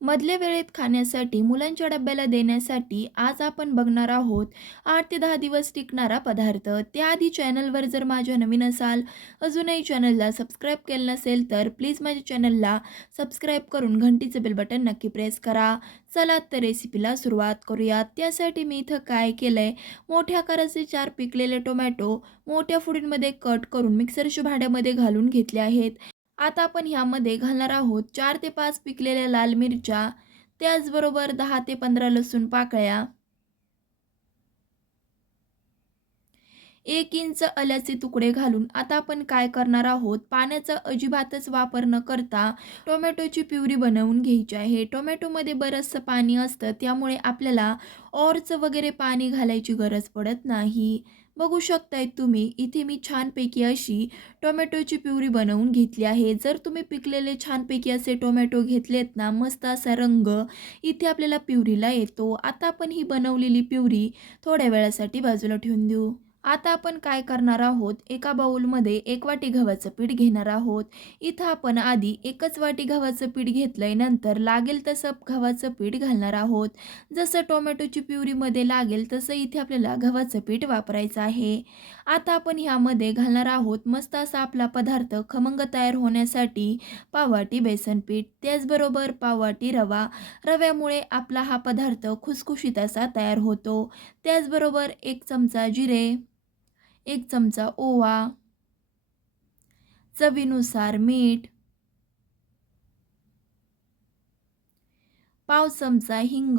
मधल्या वेळेत खाण्यासाठी मुलांच्या डब्याला देण्यासाठी आज आपण बघणार आहोत आठ ते दहा दिवस टिकणारा पदार्थ. त्याआधी चॅनलवर जर माझ्या नवीन असाल अजूनही चॅनलला सबस्क्राईब केलं नसेल तर प्लीज माझ्या चॅनलला सबस्क्राईब करून घंटीचं बेल बटन नक्की प्रेस करा. चला तर रेसिपीला सुरुवात करूयात. त्यासाठी मी इथं काय केलं आहे मोठ्या आकाराचे चार पिकलेले टोमॅटो मोठ्या फुडींमध्ये कट करून मिक्सरच्या भांड्यामध्ये घालून घेतले आहेत. आता आपण ह्यामध्ये घालणार आहोत चार ते पाच पिकलेल्या लाल मिरच्या त्याचबरोबर दहा ते पंधरा लसूण पाकळ्या. एक इंच आल्याचे तुकडे घालून आता आपण काय करणार आहोत? पाण्याचा अजिबातच वापर न करता टोमॅटोची प्युरी बनवून घ्यायची आहे. टोमॅटोमध्ये बरंचसं पाणी असतं त्यामुळे आपल्याला ऑरचं वगैरे पाणी घालायची गरज पडत नाही. बघू शकताय तुम्ही इथे मी छानपैकी अशी टोमॅटोची प्युरी बनवून घेतली आहे. जर तुम्ही पिकलेले छानपैकी असे टोमॅटो घेतलेत ना मस्त असा रंग इथे आपल्याला प्युरीला येतो. आता आपण ही बनवलेली प्युरी थोड्या वेळासाठी बाजूला ठेवून देऊ. आता आपण काय करणार आहोत? एका बाऊलमध्ये एक वाटी गव्हाचं पीठ घेणार आहोत. इथं आपण आधी एकच वाटी गव्हाचं पीठ घेतलंय. नंतर लागेल तसं गव्हाचं पीठ घालणार आहोत. जसं टोमॅटोची प्युरीमध्ये लागेल तसं इथे आपल्याला गव्हाचं पीठ वापरायचं आहे. आता आपण ह्यामध्ये घालणार आहोत मस्त असा आपला पदार्थ खमंग तयार होण्यासाठी पाववाटी बेसन पीठ. त्याचबरोबर पाववाटी रवा. रव्यामुळे आपला हा पदार्थ खुसखुशीत असा तयार होतो. त्याचबरोबर एक चमचा जिरे. एक चमचा ओवा चवीनुसार मीठ पाव चमचा हिंग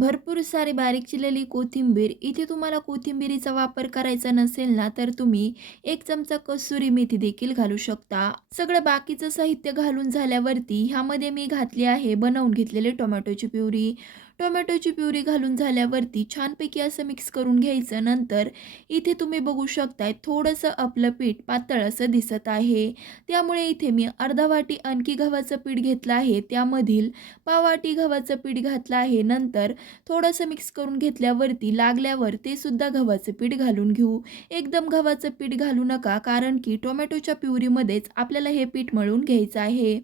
भरपूर सारी बारीक चिरलेली कोथिंबीर. इथे तुम्हाला कोथिंबीरीचा वापर करायचा नसेल ना तर तुम्ही एक चमचा कसुरी मेथी देखील घालू शकता. सगळं बाकीचं साहित्य घालून झाल्यावरती ह्यामध्ये मी घातली आहे बनवून घेतलेले टोमॅटोची प्युरी. टोमॅटोची प्युरी घालून झाल्यावरती छानपैकी असं मिक्स करून घ्यायचं. नंतर इथे तुम्ही बघू शकताय थोडंसं आपलं पीठ पातळ असं दिसत आहे. त्यामुळे इथे मी अर्धा वाटी आणखी गव्हाचं पीठ घेतलं आहे. त्यामधील पावाटी गव्हाचं पीठ घातलं आहे. नंतर थोडंसं मिक्स करून घेतल्यावरती लागल्यावर ते सुद्धा गव्हाचं पीठ घालून घेऊ. एकदम गव्हाचं पीठ घालू नका कारण की टोमॅटोच्या प्युरीमध्येच आपल्याला हे पीठ मळून घ्यायचं आहे.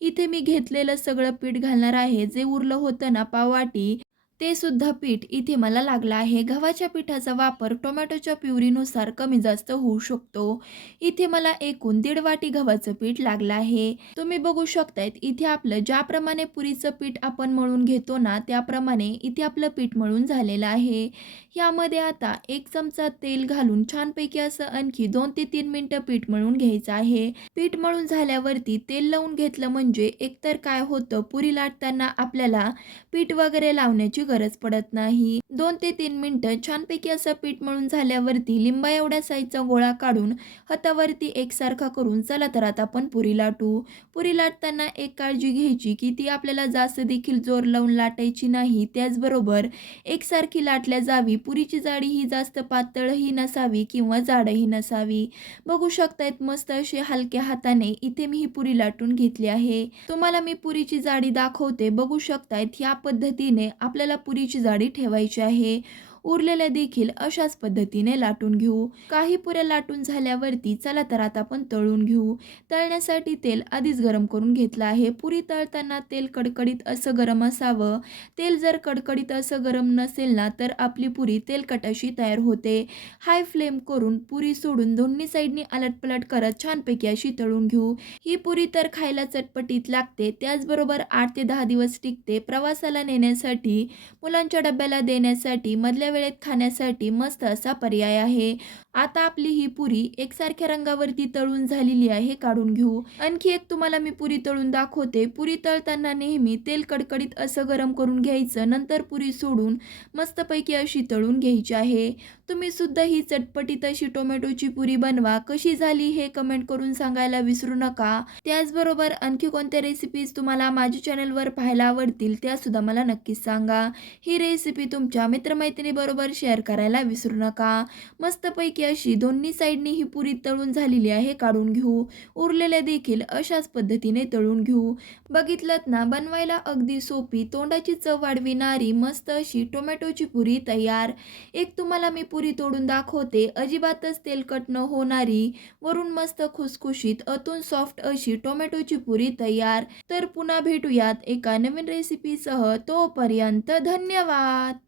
इथे मी घेतलेलं सगळं पीठ घालणार आहे. जे उरलं होतं ना पाववाटी ते सुद्धा पीठ इथे मला लागलं आहे. गव्हाच्या पिठाचा वापर टोमॅटोच्या प्युरीनुसार कमी जास्त होऊ शकतो. इथे मला एकूण दीड वाटी गव्हाचं पीठ लागलं आहे. तुम्ही बघू शकतायत इथे आपलं ज्याप्रमाणे पुरीचं पीठ आपण मळून घेतो ना त्याप्रमाणे इथे आपलं पीठ मळून झालेलं आहे. यामध्ये आता एक चमचा तेल घालून छानपैकी असं आणखी दोन ते तीन मिनटं पीठ मळून घ्यायचं आहे. पीठ मळून झाल्यावरती तेल लावून घेतलं म्हणजे एकतर काय होतं पुरी लाटताना आपल्याला पीठ वगैरे लावण्याची गरज पडत नाही. दोन ते तीन मिनिटं छानपैकी असं पीठ मळून झाल्यावरती लिंबा एवढ्या साईजचा गोळा काढून हातावरती एकसारखा करून चला तर आता आपण पुरी लाटू. पुरी लाटताना एक काळजी घ्यायची की ती आपल्याला जास्त देखील जोर लावून लाटायची नाही. त्याचबरोबर एकसारखी लाटल्या जावी. पुरीची जाडी ही जास्त पातळही नसावी किंवा जाडही नसावी. बघू शकतायत मस्त अशी हलक्या हाताने इथे मी ही पुरी लाटून घेतली आहे. तुम्हाला मी पुरीची जाडी दाखवते. बघू शकतायत ह्या पद्धतीने आपल्याला पुरीची जाडी ठेवायची आहे. उरलेल्या देखील अशाच पद्धतीने लाटून घेऊ. काही पुऱ्या लाटून झाल्यावरती चला तर आता आपण तळून घेऊ. तळण्यासाठी तेल आधीच गरम करून घेतलं आहे. पुरी तळताना तेल कडकडीत असं गरम असावं. तेल जर कडकडीत असं गरम नसेल ना तर आपली पुरी तेलकटाशी तयार होते. हाय फ्लेम करून पुरी सोडून दोन्ही साईडनी अलटपलट करत छानपैकी अशी तळून घेऊ. ही पुरी तर खायला चटपटीत लागते. त्याचबरोबर आठ ते दहा दिवस टिकते. प्रवासाला नेण्यासाठी मुलांच्या डब्याला देण्यासाठी मधल्या वेळेत खाण्यासाठी मस्त असा पर्याय आहे. आता आपली ही पुरी एकसारख्या रंगावरती तळून झालेली आहे काढून घेऊ. आणखी एक तुम्हाला मी पुरी तळून दाखवते. पुरी तळताना नेहमी तेल कडकडीत असं गरम करून घ्यायचं नंतर पुरी सोडून मस्तपैकी अशी तळून घ्यायची आहे. तुम्ही सुद्धा ही चटपटीत अशी टोमॅटोची पुरी बनवा. कशी झाली हे कमेंट करून सांगायला विसरू नका. त्याचबरोबर आणखी कोणत्या रेसिपीज तुम्हाला माझ्या चॅनलवर पाहायला आवडतील त्या सुद्धा मला नक्कीच सांगा. ही रेसिपी तुमच्या मित्रमैत्रिणीबरोबर मित्रांबरोबर शेअर करायला विसरू नका. मस्तपैकी अशी दोन्ही साईडने ही पुरी तळून झालेली आहे काढून घेऊ. उरलेल्या देखील अशाच पद्धतीने तळून घेऊ. बघितलं ना बनवायला अगदी सोपी तोंडाची चव वाढविणारी मस्त अशी टोमॅटोची पुरी तयार. एक तुम्हाला मी पुरी तोडून दाखवते अजिबातच तेलकट न होणारी वरून मस्त खुसखुशीत अतून सॉफ्ट अशी टोमॅटोची पुरी तयार. तर पुन्हा भेटूयात एका नवीन रेसिपीसह तोपर्यंत धन्यवाद!